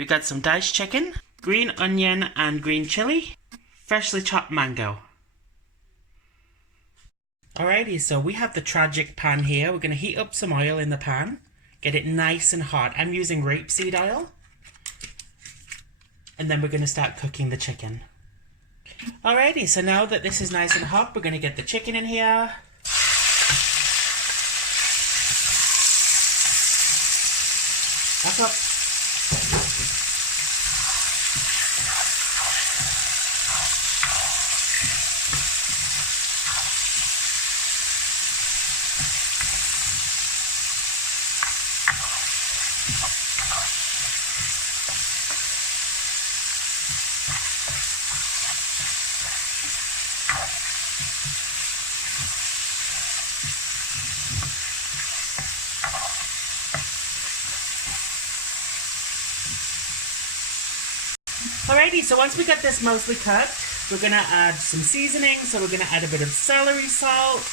We got some diced chicken, green onion and green chili, freshly chopped mango. Alrighty, so we have the tragic pan here. We're going to heat up some oil in the pan. Get it nice and hot. I'm using rapeseed oil. And then we're going to start cooking the chicken. Alrighty, so now that this is nice and hot, we're going to get the chicken in here. Back up. Alrighty, so once we get this mostly cooked, we're going to add some seasoning. So we're going to add a bit of celery salt.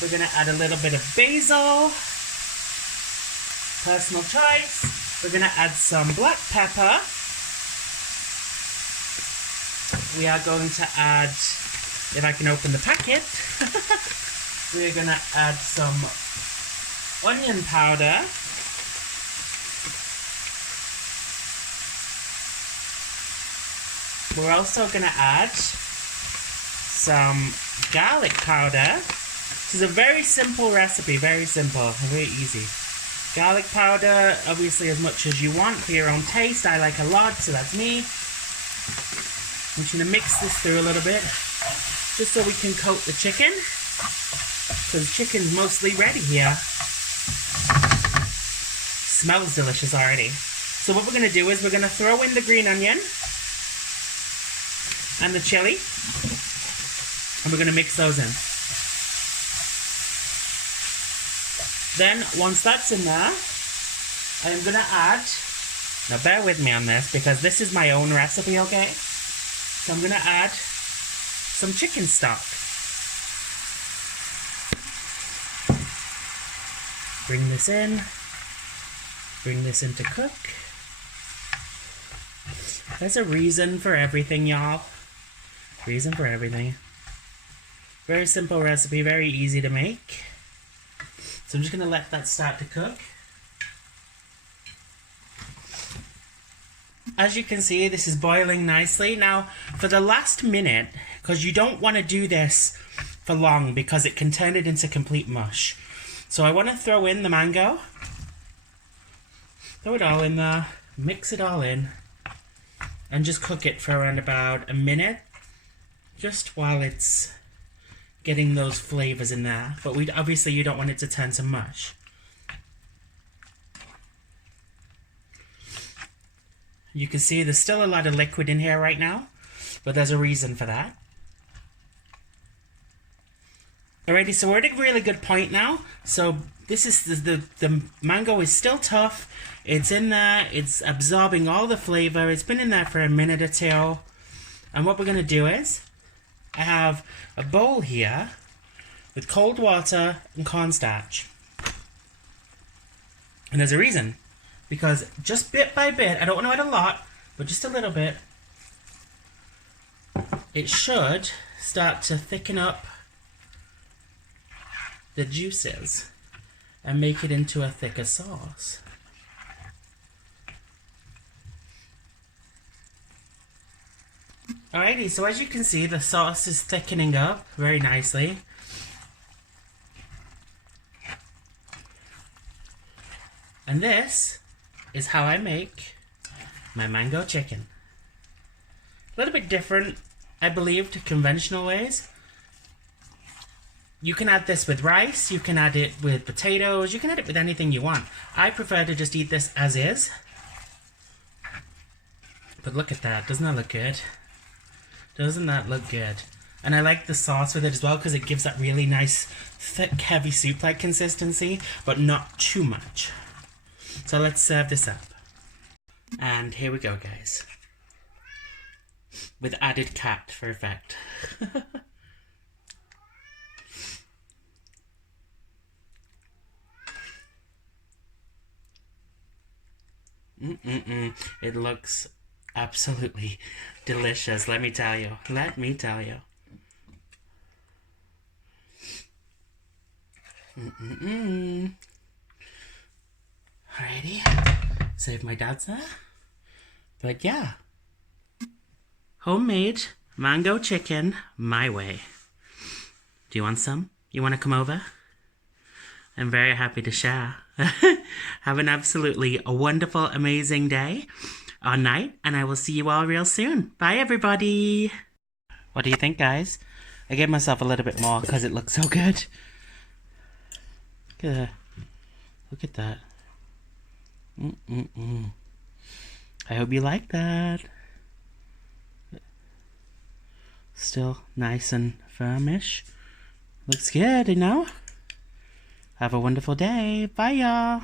We're going to add a little bit of basil. Personal choice. We're going to add some black pepper. We are going to add, if I can open the packet, we're going to add some onion powder. We're also going to add some garlic powder. This is a very simple recipe, very simple, very easy. Garlic powder, obviously as much as you want for your own taste. I like a lot, so that's me. I'm just going to mix this through a little bit, just so we can coat the chicken, because the chicken's mostly ready here. Smells delicious already. So what we're going to do is we're going to throw in the green onion and the chili, and we're going to mix those in. Then, once that's in there, I'm going to add, now bear with me on this, because this is my own recipe, okay? So I'm going to add some chicken stock. Bring this in to cook. There's a reason for everything, y'all. Reason for everything. Very simple recipe, very easy to make. So I'm just going to let that start to cook. As you can see, this is boiling nicely. Now, for the last minute, because you don't want to do this for long because it can turn it into complete mush. So I want to throw in the mango. Throw it all in there, mix it all in, and just cook it for around about a minute. Just while it's getting those flavors in there. But obviously you don't want it to turn to mush. You can see there's still a lot of liquid in here right now, but there's a reason for that. Alrighty, so we're at a really good point now. So this is the mango is still tough. It's in there, it's absorbing all the flavor. It's been in there for a minute or two. And what we're going to do is, I have a bowl here with cold water and cornstarch. And there's a reason. Because just bit by bit, I don't want to add a lot, but just a little bit, it should start to thicken up the juices and make it into a thicker sauce. Alrighty, so as you can see, the sauce is thickening up very nicely. And this is how I make my mango chicken. A little bit different, I believe, to conventional ways. You can add this with rice, you can add it with potatoes, you can add it with anything you want. I prefer to just eat this as is. But look at that, doesn't that look good? Doesn't that look good? And I like the sauce with it as well because it gives that really nice, thick, heavy soup-like consistency, but not too much. So let's serve this up. And here we go, guys. With added cat for effect. It looks absolutely delicious, let me tell you. Let me tell you. Alrighty. Save my dad's. But yeah. Homemade mango chicken my way. Do you want some? You want to come over? I'm very happy to share. Have an absolutely wonderful, amazing day or night, and I will see you all real soon. Bye, everybody. What do you think, guys? I gave myself a little bit more because it looks so good. Look at that. I hope you like that. Still nice and firmish. Looks good, you know? Have a wonderful day. Bye, y'all.